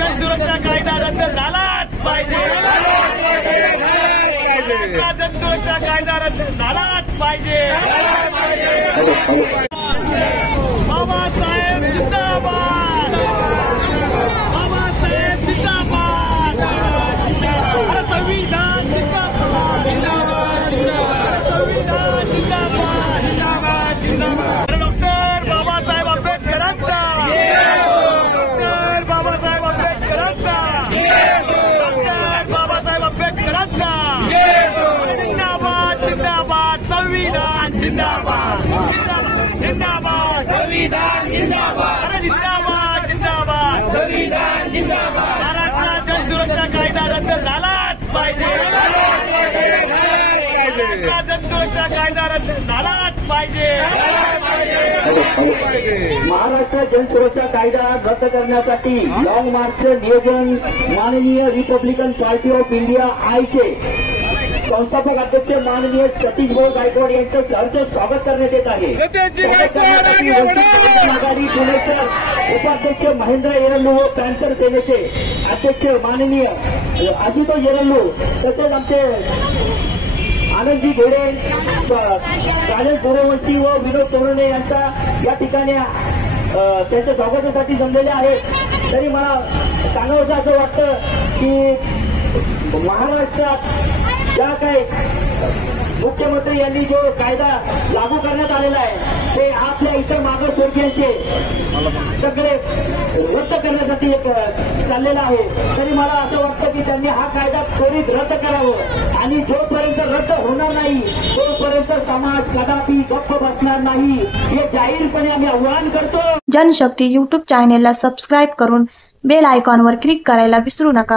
जनसुरक्षा कायदा रद्द झालाच पाहिजे। जनसुरक्षा कायदा रद्द झालाच पाहिजे। बाबासाहेब जिंदाबाद, बाबासाहेब जिंदाबाद, संविधान जिंदाबाद, संविधान जिंदाबाद, डॉक्टर बाबासाहेब आंबेडकरांचा, डॉक्टर बाबासाहेब आंबेडकरांचा, डॉक्टर बाबासाहेब आंबेडकरांचा जिंदाबाद, जिंदाबाद, संविधान जिंदाबाद, जिंदाबाद, संविधान जिंदाबाद, अरे जिंदाबाद, जिंदाबाद, संविधान जिंदाबाद। महाराष्ट्रात जनसुरक्षा कायदा रद्द झालाच पाहिजे। जनसुरक्षा कायदा रद्द झालाच पाहिजे। महाराष्ट्र जनसुरक्षा कायदा रद्द करण्यासाठी लॉंग मार्चचे नियोजन माननीय रिपब्लिकन पार्टी ऑफ इंडिया आयचे संस्थापक अध्यक्ष माननीय सतीश भाऊ गायकवाड यांचं सहर्ष स्वागत करण्यात येत आहे। आघाडी पुणे उपाध्यक्ष महेंद्र येरल्लू व पॅन्थर सेनेचे अध्यक्ष माननीय आशुतोष येरल्लू तसेच आमचे आनंदजी घोडे, राजेश सूर्यवंशी व विनोद सोनवणे यांचा या ठिकाणी त्यांच्या स्वागतासाठी जमलेले आहेत। तरी मला सांगावंसं असं वाटतं की महाराष्ट्रात ज्या काही मुख्यमंत्री यांनी जो कायदा लागू करण्यात आलेला आहे ते आपल्या इतर मागासवर्गीयांचे सगळे रद्द करण्यासाठी एक चाललेला आहे। तरी मला असं वाटतं की त्यांनी हा कायदा त्वरित रद्द करावं आणि जोपर्यंत रद्द होणार नाही तोपर्यंत समाज कदापि गप्प बसणार नाही हे जाहीरपणे आम्ही आवाहन करतो। जनशक्ती YouTube चॅनेलला सबस्क्राईब करून बेल आयकॉनवर क्लिक करायला विसरू नका।